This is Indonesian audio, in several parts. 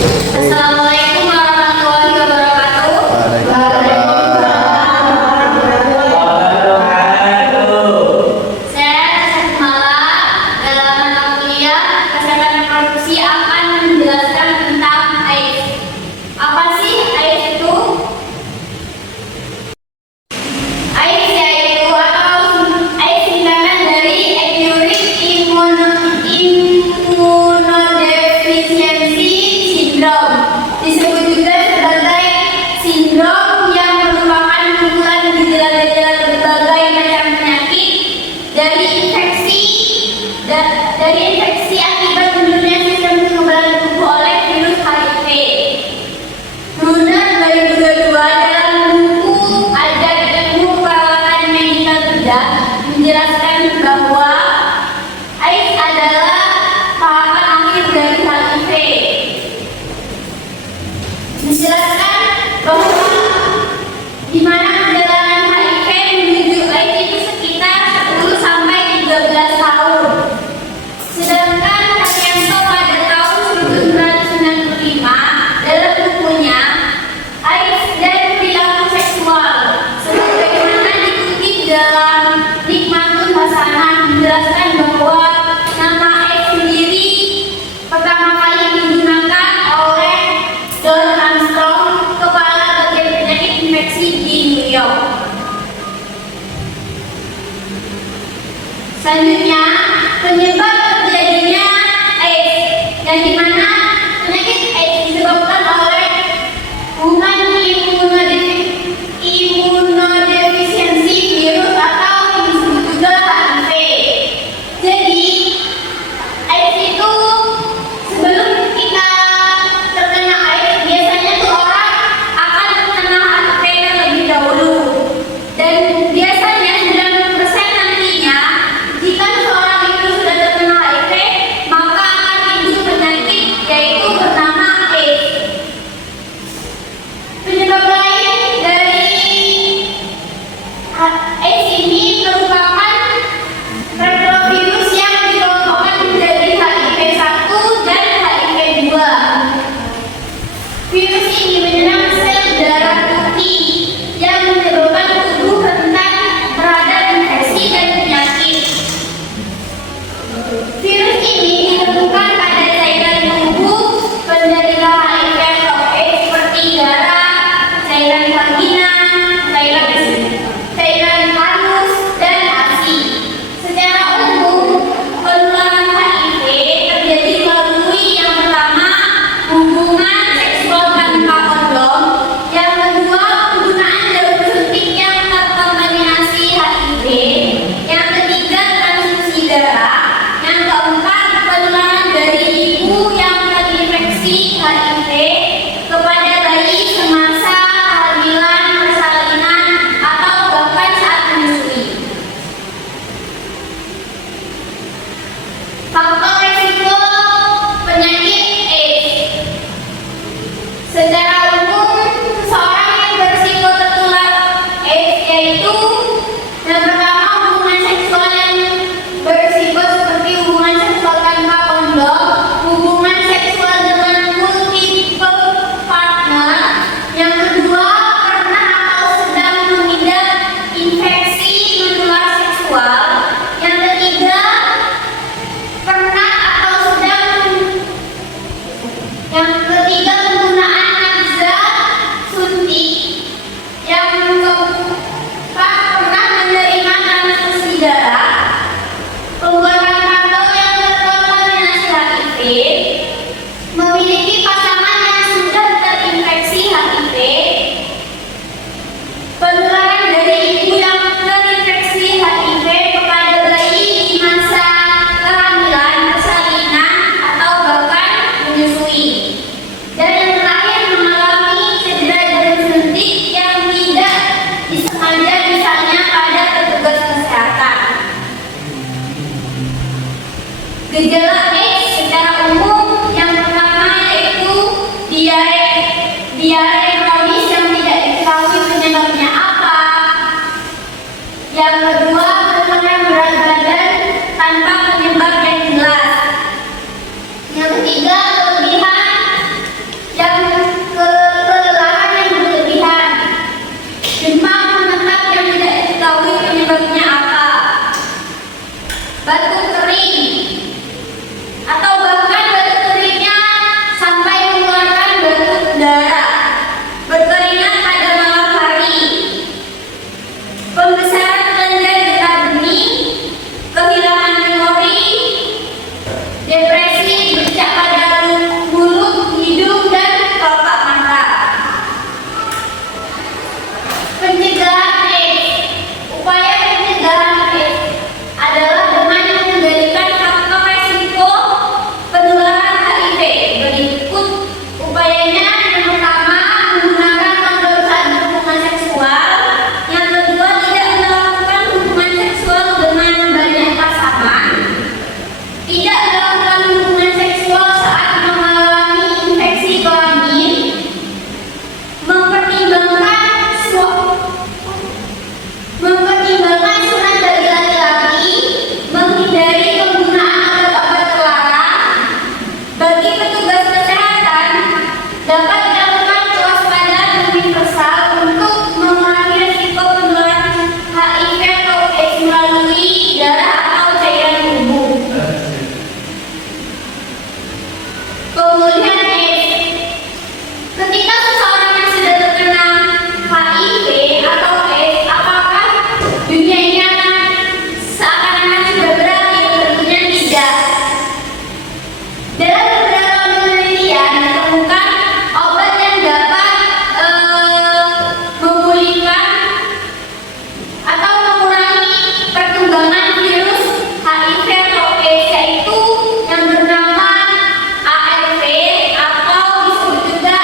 Assalamualaikum warahmatullahi wabarakatuh. Saya Asep Mala dalam mata kuliah Kesehatan Reproduksi akan menjelaskan tentang AIDS. Apa sih AIDS itu? AIDS yaitu AIDS singkatan dari Acute Immunodeficiency Syndrome. Disebut juga sebagai sindrom yang merupakan kumpulan gejala-gejala berbagai macam penyakit dari infeksi akibat menurunnya sistem kekebalan tubuh oleh virus HIV. Bruner 2022 dalam buku Adab Ilmu Perawatan Medikal Bedah menjelaskan bahwa AIDS adalah tahapan akhir dari HIV. Menjelaskan bahwa di mana perjalanan HIV menuju AIDS itu sekitar 10 sampai 13 tahun. Sedangkan Haryanto pada tahun 1995 dalam bukunya AIDS dan Perilaku Seksual sebagaimana dikutip dalam Nikmatul Hasanah menjelaskan bahwa nama AIDS sendiri pertama kali digunakan oleh John Armstrong, kepala bagian penyakit infeksi di New York. Selanjutnya, penyebab terjadinya AIDS, yang dimana penyakit AIDS disebabkan oleh kuman imunodeficiency virus atau yang disebut juga HIV. Jadi, AIDS itu sebelum kita terkena AIDS, biasanya tuh orang akan terkena HIV terlebih dahulu. Dan biasanya 90% nantinya jika seseorang itu sudah terkena HIV, maka akan timbul penyakit yaitu bernama AIDS. Penyebab lain dari AIDS ini merupakan retrovirus yang dikelompokkan menjadi HIV-1 dan HIV-2. Virus ini menyerang sel darah putih yang menyebabkan tubuh rentan terhadap infeksi dan penyakit. Virus ini ditemukan pada cairan tubuh penderita HIV atau AIDS seperti darah, cairan vagina, cairan anus, dan ASI. Secara umum, penularan HIV terjadi melalui yang pertama, hubungan seksual tanpa kondom, yang kedua, penggunaan jarum suntik yang terkontaminasi HIV, yang ketiga, transfusi darah, yang keempat, penularan dari ibu yang terinfeksi HIV kepada bayi semasa kehamilan, persalinan, atau bahkan saat menyusui. Faktor resiko penyakit AIDS. Secara umum, seseorang yang berisiko tertular AIDS yaitu yang pertama, hubungan seksual yang berisiko seperti hubungan seksual tanpa kondom, hubungan seksual dengan multiple partner, yang kedua, pernah atau sedang mengidap infeksi menular seksual, yang ketiga, pernah atau sedang penggunaan zat suntik, yang keempat pernah menerima transfusi darah, pembuatan kandung yang terkontaminasi HIV, memiliki pasangan yang sudah terinfeksi HIV, penularan dari ibu yang terinfeksi HIV kepada bayi di masa kehamilan, persalinan, atau bahkan menyusui. Bagi petugas kesehatan, dapat dilakukan kewaspadaan universal untuk mengurangi risiko penularan HIV atau AIDS melalui darah atau cairan tubuh. Pemulihan AIDS. Ketika seseorang yang sudah terkena HIV atau AIDS, apakah dunianya seakan-akan sudah berakhir? Tentunya tidak. Dalam beberapa penelitian ditemukan obat yang dapat memulihkan atau mengurangi perkembangan virus HIV atau AIDS, yaitu yang bernama ARV atau disebut juga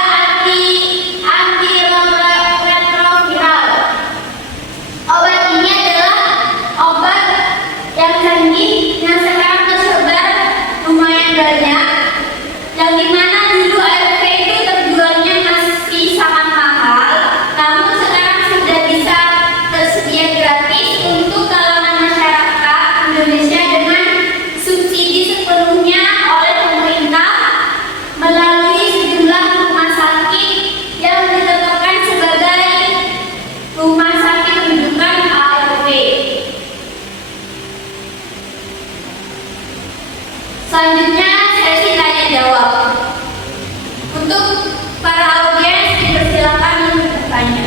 antiretroviral. Obat ini adalah obat yang canggih yang sekarang tersebar lumayan banyak, yang dimana dulu ARV itu terjualnya masih sangat mahal, namun sekarang sudah bisa tersedia gratis untuk kalangan masyarakat Indonesia dengan subsidi sepenuhnya oleh pemerintah melalui sejumlah rumah sakit yang ditetapkan sebagai rumah sakit rujukan ARV. Selanjutnya sesi tanya jawab. Untuk para audiens dipersilakan untuk bertanya.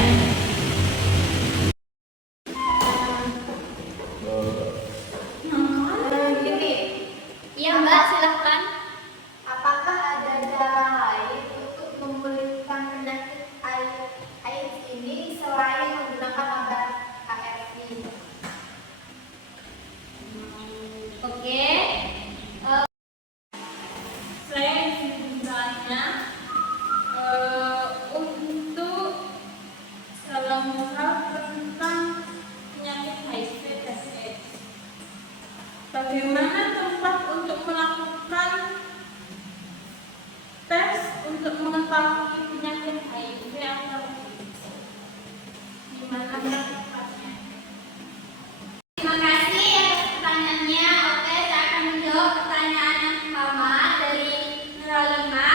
Iya Mbak, silakan. Apakah ada cara lain untuk memulihkan penyakit AIDS ini selain menggunakan obat ARV? Oke. Saya misalnya untuk dalam hal tentang penyakit HIV dan AIDS, bagaimana tempat untuk melakukan tes untuk mengetahui penyakit HIV atau AIDS? Di mana tempatnya? Terima kasih atas pertanyaannya. Oke, saya akan menjawab pertanyaan yang pertama dari Nuralima.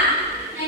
Nah,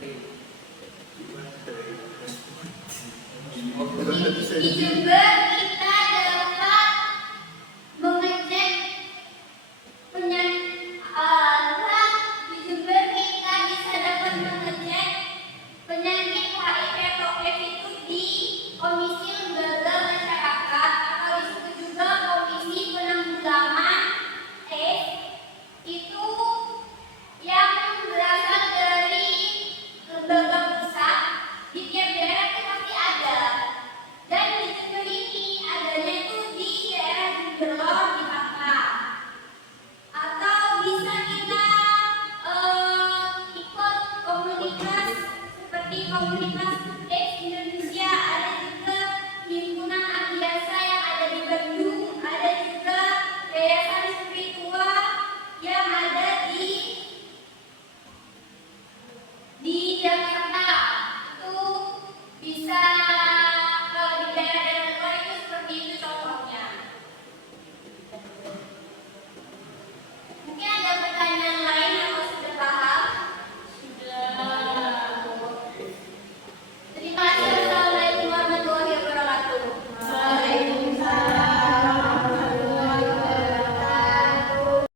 Di Jember kita dapat mengecek di Jember kita bisa dapat mengecek penyakit HIV positif di Komisi Lembaga Masyarakat atau disebut juga Komisi Penanggulangan AIDS, itu yang berasal dari lembaga pusat. Di tiap daerah itu pasti ada, dan di Jember ini adanya itu di daerah Jember di Bangka. Atau bisa kita ikut komunitas seperti komunitas AIDS